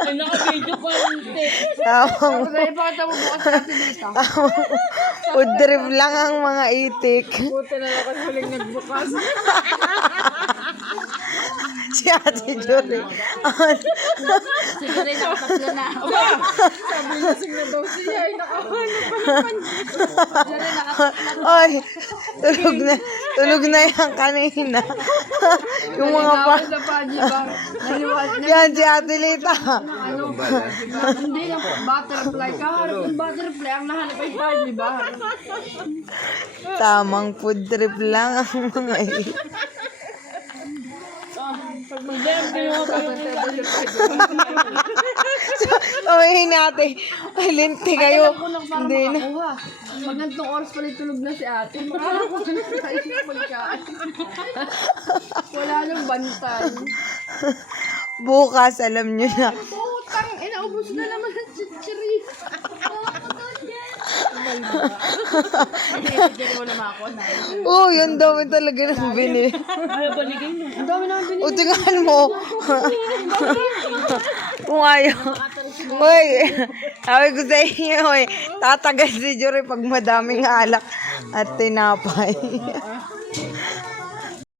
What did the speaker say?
Ay, naka-video pa yung tip. Tamang Ipakita mo bukas natin dito. food trip lang ang mga itik. Buta na lang kasi huling nagbukas. Si Ate Jory. Siguro nakatatlo na. Sabi lasing na daw siya. Ay, Ay, tulog na yan kanina. Yung mga pa... sa Paji ba? Naliwat na. Yan si Ate Lita. Ano? Hindi na butterfly. Kaharap ng butterfly. Ang nahanap ay Paji ba? Tamang food trip lang ang mga itik. Pag mag-dem, kayo Sabihin natin, ay linti kayo. Hindi na. Makakuha. Pag nantong oras pala tulog na si ate, makakakuha na tayo ng pagkain. Wala nang bantay. Bukas, alam nyo na. Putang, inaubos na naman ang chichiri. Oh, yun dami talaga nang binili. Ay, baligay mo. Ang dami naman binili. O, tingnan mo. Kung ayaw. Uy, sabi ko sa inyo, tatagal si Jory pag madaming alak at tinapay.